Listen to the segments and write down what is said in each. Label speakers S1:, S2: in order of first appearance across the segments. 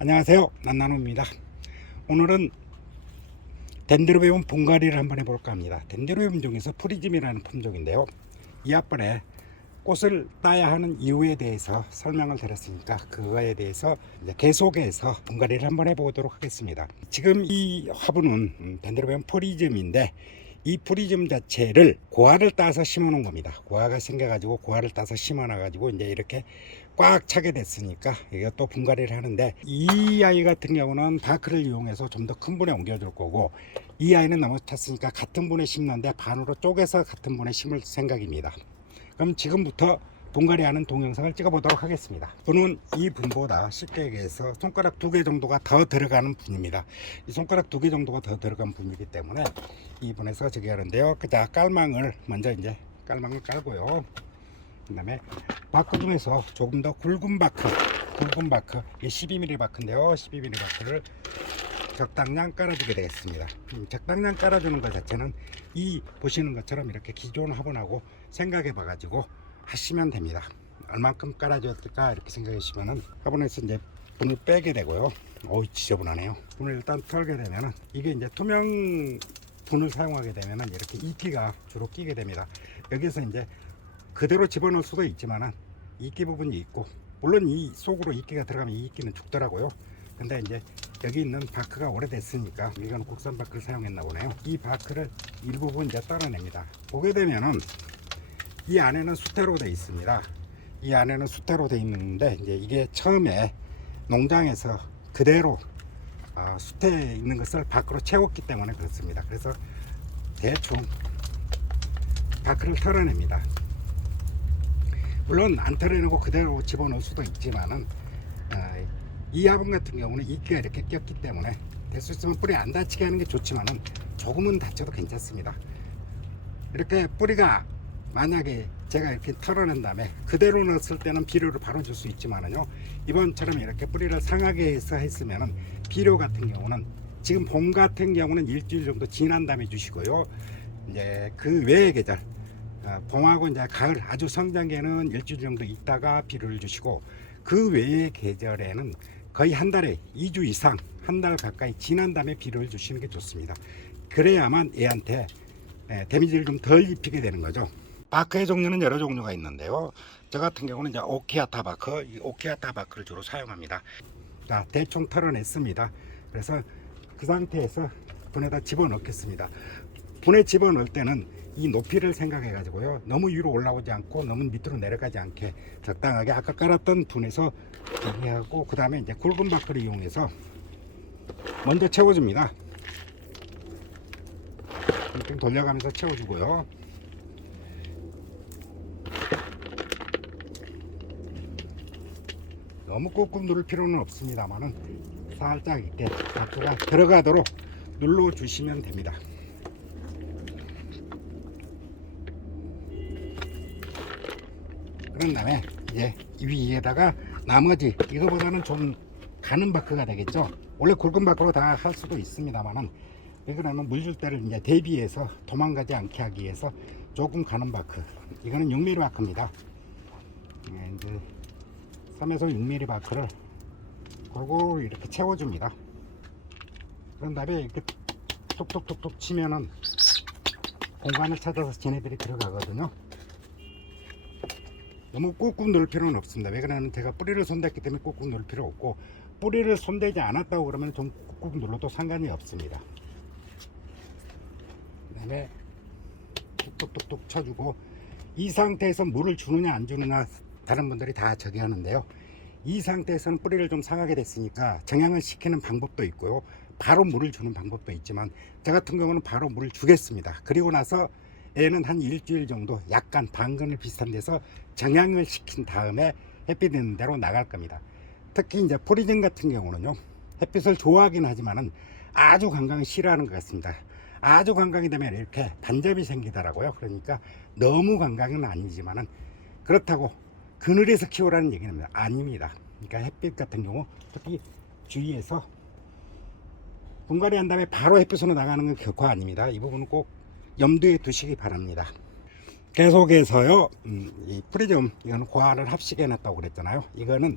S1: 안녕하세요. 난나노입니다. 오늘은 덴드로비움 분갈이를 한번 해볼까 합니다. 덴드로비움 중에서 프리즘이라는 품종인데요. 이 앞번에 꽃을 따야 하는 이유에 대해서 설명을 드렸으니까 그거에 대해서 계속해서 분갈이를 한번 해보도록 하겠습니다. 지금 이 화분은 음, 덴드로비움 프리즘인데 이 프리즘 자체를 고화를 따서 심어 놓은 겁니다 고화가 생겨가지고 고화를 따서 심어 놔가지고 이제 이렇게 꽉 차게 됐으니까 이게 또 분갈이를 하는데 이 아이 같은 경우는 바크를 이용해서 좀 더 큰 분에 옮겨줄 거고 이 아이는 너무 찼으니까 같은 분에 심는데 반으로 쪼개서 같은 분에 심을 생각입니다. 그럼 지금부터 분갈이하는 동영상을 찍어보도록 하겠습니다. 분은 이 분보다 쉽게 얘기해서 손가락 두 개 정도가 더 들어가는 분입니다. 이 손가락 두 개 정도가 더 들어간 분이기 때문에 이 분에서 저기 하는데요. 그자 깔망을 먼저 이제 깔망을 깔고요. 그 다음에 바크 중에서 조금 더 굵은 바크, 굵은 바크, 이게 12mm 바크인데요. 12mm 바크를 적당량 깔아주게 되겠습니다. 음, 적당량 깔아주는 것 자체는 이 보시는 것처럼 이렇게 기존 화분하고 생각해 봐 가지고 하시면 됩니다. 얼만큼 깔아줘야 될까 이렇게 생각하시면은 화분에서 이제 분을 빼게 되고요. 어이 지저분하네요. 분을 일단 털게 되면은 이게 이제 투명 분을 사용하게 되면은 이렇게 이끼가 주로 끼게 됩니다. 여기서 이제 그대로 집어넣을 수도 있지만은 이끼 부분이 있고 물론 이 속으로 이끼가 들어가면 이 이끼는 죽더라고요. 근데 이제 여기 있는 바크가 오래됐으니까 이건 국산 바크를 사용했나 보네요. 이 바크를 일부분 이제 떨어냅니다. 보게 되면은 이 안에는 수태로 돼 있습니다. 이 안에는 수태로 돼 있는데 이제 이게 처음에 농장에서 그대로 아, 수태에 있는 것을 밖으로 채웠기 때문에 그렇습니다. 그래서 대충 바크를 털어냅니다. 물론 안 털어내고 그대로 집어넣을 수도 있지만은 아, 이 화분 같은 경우는 이끼가 이렇게 꼈기 때문에 될 수 있으면 뿌리 안 다치게 하는 게 좋지만은 조금은 다쳐도 괜찮습니다. 이렇게 뿌리가 만약에 제가 이렇게 털어낸 다음에 그대로 넣었을 때는 비료를 바로 줄 수 있지만은요 이번처럼 이렇게 뿌리를 상하게 해서 했으면은 비료 같은 경우는 지금 봄 같은 경우는 일주일 정도 지난 다음에 주시고요 이제 그 외의 계절 어, 봄하고 이제 가을 아주 성장기에는 일주일 정도 있다가 비료를 주시고 그 외의 계절에는 거의 한 달에 2주 이상 한 달 가까이 지난 다음에 비료를 주시는 게 좋습니다. 그래야만 얘한테 예, 데미지를 좀 덜 입히게 되는 거죠. 바크의 종류는 여러 종류가 있는데요. 저 같은 경우는 이제 오키아 타 바크, 이 오키아 타 바크를 주로 사용합니다. 자, 대충 털어냈습니다. 그래서 그 상태에서 분에다 집어넣겠습니다. 분에 집어넣을 때는 이 높이를 생각해 가지고요 너무 위로 올라오지 않고 너무 밑으로 내려가지 않게 적당하게 아까 깔았던 분에서 이렇게 하고 그 다음에 이제 굵은 바크를 이용해서 먼저 채워줍니다 좀 돌려가면서 채워주고요 너무 꾹꾹 누를 필요는 없습니다만은 살짝 이렇게 바크가 들어가도록 눌러 주시면 됩니다. 그런 다음에 이제 이 위에다가 나머지 이거보다는 좀 가는 바크가 되겠죠? 원래 굵은 바크로 다 할 수도 있습니다만은 왜 그러면 물줄 때를 이제 대비해서 도망가지 않게 하기 위해서 조금 가는 바크 이거는 6mm 바크입니다. 예, 이제 3에서 6mm 바크를 골고루 이렇게 채워줍니다 그런 다음에 이렇게 톡톡톡톡 치면은 공간을 찾아서 쟤네들이 들어가거든요 너무 꾹꾹 넣을 필요는 없습니다. 왜 그러냐면 제가 뿌리를 손댔기 때문에 꾹꾹 넣을 필요 없고 뿌리를 손대지 않았다고 그러면 좀 꾹꾹 눌러도 상관이 없습니다. 그 다음에 뚝뚝뚝뚝 쳐주고 이 상태에서 물을 주느냐 안 주느냐 다른 분들이 다 저기 하는데요. 이 상태에서는 뿌리를 좀 상하게 됐으니까 정향을 시키는 방법도 있고요. 바로 물을 주는 방법도 있지만 저 같은 경우는 바로 물을 주겠습니다. 그리고 나서 얘는 한 일주일 정도 약간 방근을 비슷한 데서 정향을 시킨 다음에 햇빛 있는 대로 나갈 겁니다. 특히 이제 포리즌 같은 경우는요 햇빛을 좋아하긴 하지만은 아주 관광을 싫어하는 것 같습니다. 아주 관광이 되면 이렇게 반점이 생기더라고요. 그러니까 너무 관광은 아니지만은 그렇다고 그늘에서 키우라는 얘기는 아닙니다. 그러니까 햇빛 같은 경우 특히 주위에서 분갈이 한 다음에 바로 햇빛으로 나가는 건 결코 아닙니다. 이 부분은 꼭 염두에 두시기 바랍니다. 계속해서요, 음, 이 프리즘, 이거는 고화를 합식해 놨다고 그랬잖아요. 이거는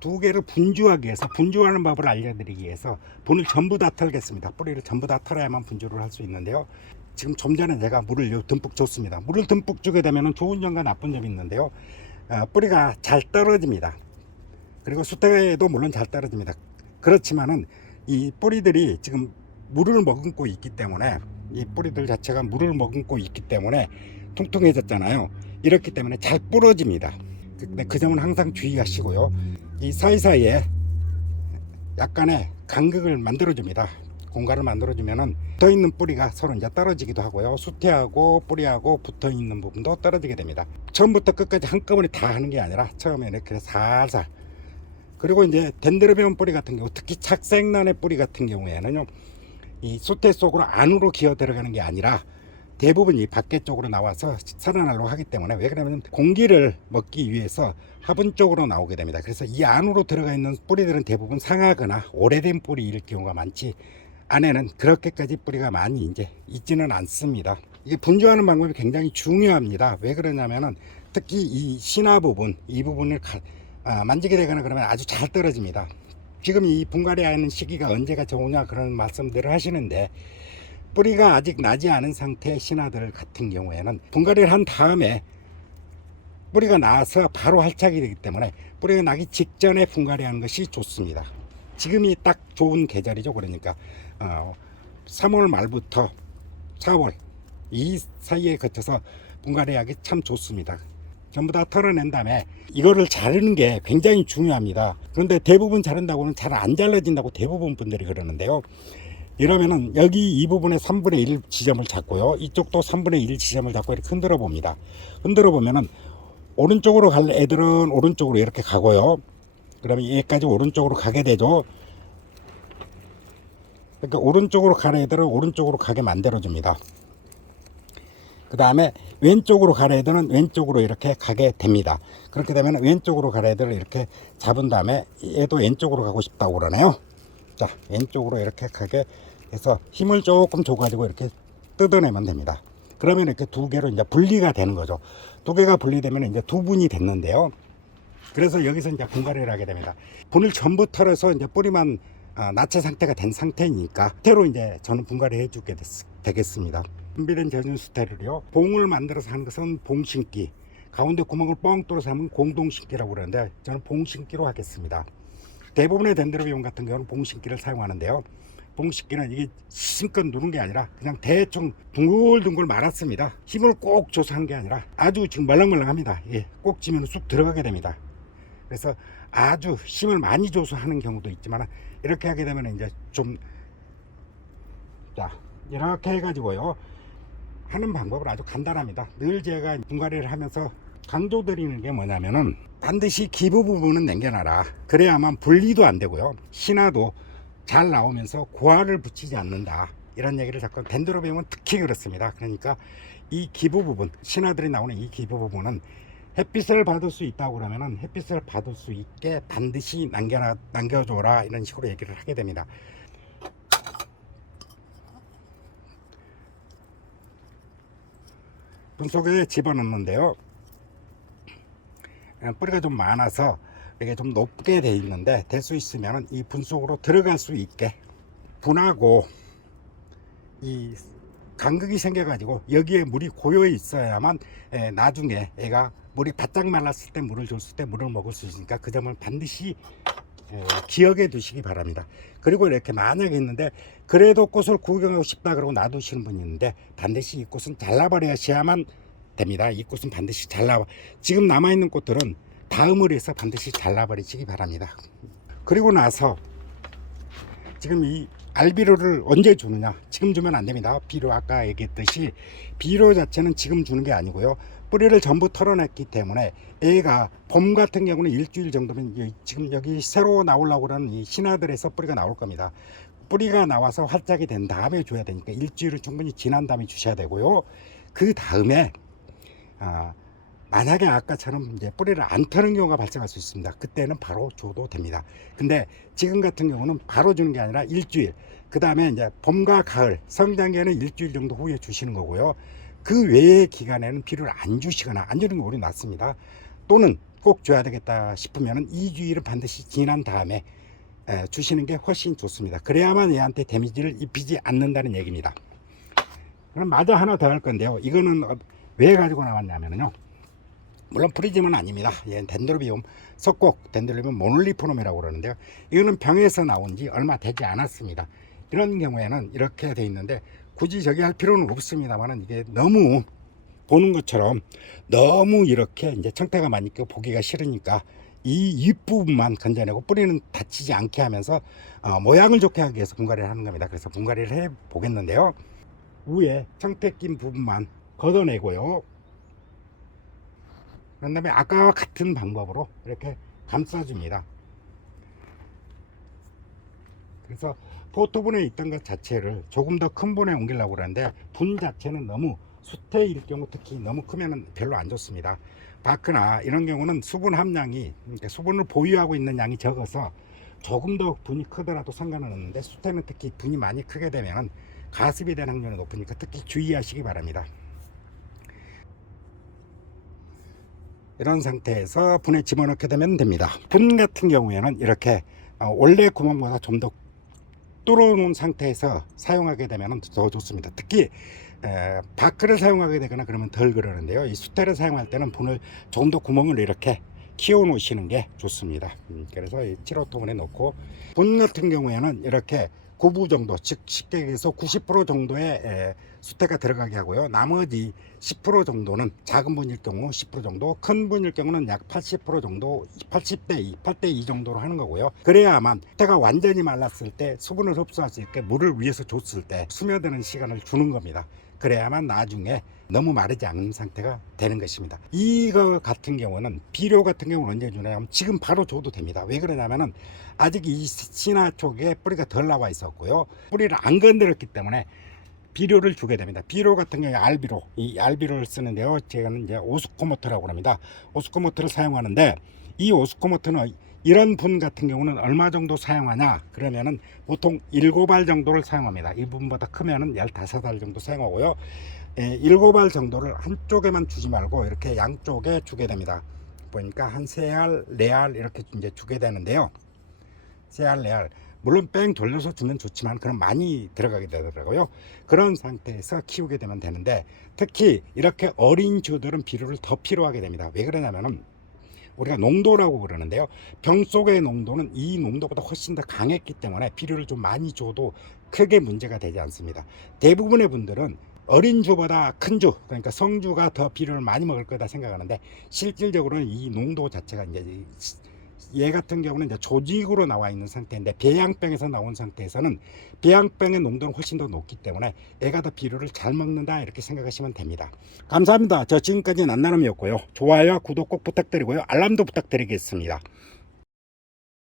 S1: 두 개를 분주하기 위해서 분주하는 법을 알려드리기 위해서 분을 전부 다 털겠습니다. 뿌리를 전부 다 털어야만 분주를 할 수 있는데요. 지금 좀 전에 제가 물을 요 듬뿍 줬습니다. 물을 듬뿍 주게 되면 좋은 점과 나쁜 점이 있는데요. 어, 뿌리가 잘 떨어집니다. 그리고 수태에도 물론 잘 떨어집니다. 그렇지만은 이 뿌리들이 지금 물을 머금고 있기 때문에 이 뿌리들 자체가 물을 머금고 있기 때문에 통통해졌잖아요. 이렇기 때문에 잘 부러집니다. 근데 그 점은 항상 주의하시고요. 이 사이사이에 약간의 간극을 만들어줍니다. 공간을 만들어주면은 붙어 있는 뿌리가 서로 이제 떨어지기도 하고요. 수태하고 뿌리하고 붙어 있는 부분도 떨어지게 됩니다. 처음부터 끝까지 한꺼번에 다 하는 게 아니라 처음에 이렇게 살살 그리고 이제 덴드로비움 뿌리 같은 경우 특히 착색란의 뿌리 같은 경우에는요 이 수태 속으로 안으로 기어 들어가는 게 아니라 대부분 이 밖에 쪽으로 나와서 살아나려고 하기 때문에 왜 그러냐면 공기를 먹기 위해서 화분 쪽으로 나오게 됩니다. 그래서 이 안으로 들어가 있는 뿌리들은 대부분 상하거나 오래된 뿌리일 경우가 많지 안에는 그렇게까지 뿌리가 많이 이제 있지는 않습니다. 이게 분주하는 방법이 굉장히 중요합니다. 왜 그러냐면은 특히 이 신화 부분 이 부분을 가- 아, 만지게 되거나 그러면 아주 잘 떨어집니다. 지금 이 분갈이 하는 시기가 언제가 좋으냐 그런 말씀들을 하시는데 뿌리가 아직 나지 않은 상태의 신화들 같은 경우에는 분갈이를 한 다음에 뿌리가 나서 바로 활착이 되기 때문에 뿌리가 나기 직전에 분갈이 하는 것이 좋습니다. 지금이 딱 좋은 계절이죠. 그러니까 어, 3월 말부터 4월 이 사이에 거쳐서 분갈이 하기 참 좋습니다. 전부 다 털어낸 다음에 이거를 자르는 게 굉장히 중요합니다. 그런데 대부분 자른다고는 잘 안 잘라진다고 대부분 분들이 그러는데요. 이러면은 여기 이 부분에 3분의 1 지점을 잡고요. 이쪽도 3분의 1 지점을 잡고 이렇게 흔들어 봅니다. 흔들어 보면은 오른쪽으로 갈 애들은 오른쪽으로 이렇게 가고요. 그러면 얘까지 오른쪽으로 가게 되죠. 그러니까 오른쪽으로 가는 애들은 오른쪽으로 가게 만들어 줍니다. 그 다음에 왼쪽으로 가는 애들은 왼쪽으로 이렇게 가게 됩니다. 그렇게 되면 왼쪽으로 가는 애들을 이렇게 잡은 다음에 얘도 왼쪽으로 가고 싶다고 그러네요. 자, 왼쪽으로 이렇게 가게 해서 힘을 조금 줘가지고 이렇게 뜯어내면 됩니다. 그러면 이렇게 두 개로 이제 분리가 되는 거죠. 두 개가 분리되면 이제 두 분이 됐는데요. 그래서 여기서 이제 분갈이를 하게 됩니다. 분을 전부 털어서 이제 뿌리만 아, 나체 상태가 된 상태니까 그대로 이제 저는 분갈이 해주게 됐, 되겠습니다. 준비된 젖은 수태를요. 봉을 만들어서 하는 것은 봉신기. 가운데 구멍을 뻥 뚫어서 하면 공동신기라고 그러는데 저는 봉신기로 하겠습니다. 대부분의 덴드로비움 같은 경우는 봉신기를 사용하는데요. 봉신기는 이게 힘껏 누른 게 아니라 그냥 대충 둥글둥글 말았습니다. 힘을 꼭 줘서 한 게 아니라 아주 지금 말랑말랑합니다. 예, 꼭 쥐면 쑥 들어가게 됩니다. 그래서 아주 힘을 많이 줘서 하는 경우도 있지만 이렇게 하게 되면 이제 좀 자, 이렇게 해가지고요. 하는 방법은 아주 간단합니다. 늘 제가 분갈이를 하면서 강조드리는 게 뭐냐면은 반드시 기부 부분은 남겨놔라. 그래야만 분리도 안 되고요. 신화도 잘 나오면서 고화를 붙이지 않는다. 이런 얘기를 자꾸 덴드로비움은 특히 그렇습니다. 그러니까 이 기부 부분, 신화들이 나오는 이 기부 부분은 햇빛을 받을 수 있다고 그러면은 햇빛을 받을 수 있게 반드시 남겨놔, 남겨줘라. 이런 식으로 얘기를 하게 됩니다. 분 속에 집어넣는데요. 어, 뿌리가 좀 많아서 이게 좀 높게 돼 있는데 될 수 있으면 이 분 속으로 들어갈 수 있게 분하고 이 간극이 생겨가지고 여기에 물이 고여 있어야만 에, 나중에 애가 물이 바짝 말랐을 때 물을 줬을 때 물을 먹을 수 있으니까 그 점을 반드시 에, 기억해 두시기 바랍니다. 그리고 이렇게 만약에 있는데 그래도 꽃을 구경하고 싶다 그러고 놔두시는 분이 있는데 반드시 이 꽃은 잘라버려야만 됩니다. 이 꽃은 반드시 잘라 지금 남아 있는 꽃들은 다음을 해서 반드시 잘라버리시기 바랍니다. 그리고 나서 지금 이 알비로를 언제 주느냐? 지금 주면 안 됩니다. 비료 아까 얘기했듯이 비료 자체는 지금 주는 게 아니고요. 뿌리를 전부 털어냈기 때문에 애가 봄 같은 경우는 일주일 정도면 이- 지금 여기 새로 나오려고 그러는 이 신화들에서 뿌리가 나올 겁니다. 뿌리가 나와서 활짝이 된 다음에 줘야 되니까 일주일을 충분히 지난 다음에 주셔야 되고요. 그 다음에 아, 만약에 아까처럼 이제 뿌리를 안 터는 경우가 발생할 수 있습니다. 그때는 바로 줘도 됩니다. 근데 지금 같은 경우는 바로 주는 게 아니라 일주일. 그 다음에 이제 봄과 가을 성장기에는 일주일 정도 후에 주시는 거고요. 그 외의 기간에는 비료를 안 주시거나 안 주는 게 오히려 낫습니다. 또는 꼭 줘야 되겠다 싶으면은 2주일을 반드시 지난 다음에 에, 주시는 게 훨씬 좋습니다. 그래야만 얘한테 데미지를 입히지 않는다는 얘기입니다. 그럼 마저 하나 더 할 건데요. 이거는 어, 왜 가지고 나왔냐면요. 물론 프리즘은 아닙니다. 얘는 덴드로비움 석곡 덴드로비움 모놀리포놈이라고 그러는데요. 이거는 병에서 나온 지 얼마 되지 않았습니다. 이런 경우에는 이렇게 돼 있는데 굳이 저기 할 필요는 없습니다만은 이게 너무 보는 것처럼 너무 이렇게 이제 청태가 많이 있고 보기가 싫으니까 이 윗부분만 건져내고 뿌리는 다치지 않게 하면서 어, 모양을 좋게 하기 위해서 분갈이를 하는 겁니다. 그래서 분갈이를 해 보겠는데요. 위에 청태 낀 부분만 걷어내고요. 그런 다음에 아까와 같은 방법으로 이렇게 감싸줍니다. 그래서 포토분에 있던 것 자체를 조금 더 큰 분에 옮기려고 그러는데 분 자체는 너무 수태일 경우 특히 너무 크면 별로 안 좋습니다. 바크나 이런 경우는 수분 함량이 그러니까 수분을 보유하고 있는 양이 적어서 조금 더 분이 크더라도 상관은 없는데 수태는 특히 분이 많이 크게 되면 가습이 된 확률이 높으니까 특히 주의하시기 바랍니다. 이런 상태에서 분에 집어넣게 되면 됩니다. 분 같은 경우에는 이렇게 어, 원래 구멍보다 좀 더 뚫어놓은 상태에서 사용하게 되면 더 좋습니다. 특히 에, 바크를 사용하게 되거나 그러면 덜 그러는데요. 이 수태를 사용할 때는 분을 조금 더 구멍을 이렇게 키워 놓으시는 게 좋습니다. 음, 그래서 이 7호통에 넣고 분 같은 경우에는 이렇게 9부 정도, 즉 얘기해서 90% 정도의 에, 수태가 들어가게 하고요. 나머지 10% 정도는 작은 분일 경우 10% 정도, 큰 분일 경우는 약 80% 정도, 80대 2, 8대 2 정도로 하는 거고요. 그래야만 수태가 완전히 말랐을 때 수분을 흡수할 수 있게 물을 위에서 줬을 때 스며드는 시간을 주는 겁니다. 그래야만 나중에 너무 마르지 않은 상태가 되는 것입니다. 이거 같은 경우는 비료 같은 경우는 언제 주냐면 지금 바로 줘도 됩니다. 왜 그러냐면은 아직 이 신화 쪽에 뿌리가 덜 나와 있었고요. 뿌리를 안 건드렸기 때문에 비료를 주게 됩니다. 비료 같은 경우에 알비로, 이 알비로를 쓰는데요. 제가는 이제 오스코모트라고 합니다. 오스코모트를 사용하는데 이 오스코모트는 이런 분 같은 경우는 얼마 정도 사용하냐? 그러면은 보통 7알 정도를 사용합니다. 이 부분보다 크면은 15알 정도 사용하고요. 예, 7알 정도를 한쪽에만 주지 말고 이렇게 양쪽에 주게 됩니다. 보니까 한 3알, 4알 이렇게 이제 주게 되는데요. 3알, 4알. 물론 뺑 돌려서 주면 좋지만 그럼 많이 들어가게 되더라고요. 그런 상태에서 키우게 되면 되는데 특히 이렇게 어린 주들은 비료를 더 필요하게 됩니다. 왜 그러냐면은 우리가 농도라고 그러는데요. 병 속의 농도는 이 농도보다 훨씬 더 강했기 때문에 비료를 좀 많이 줘도 크게 문제가 되지 않습니다. 대부분의 분들은 어린 주보다 큰 주, 그러니까 성주가 더 비료를 많이 먹을 거다 생각하는데 실질적으로는 이 농도 자체가 이제 얘 같은 경우는 이제 조직으로 나와 있는 상태인데 배양병에서 나온 상태에서는 배양병의 농도는 훨씬 더 높기 때문에 애가 더 비료를 잘 먹는다 이렇게 생각하시면 됩니다. 감사합니다. 저 지금까지 난나름이었고요. 좋아요와 구독 꼭 부탁드리고요. 알람도 부탁드리겠습니다.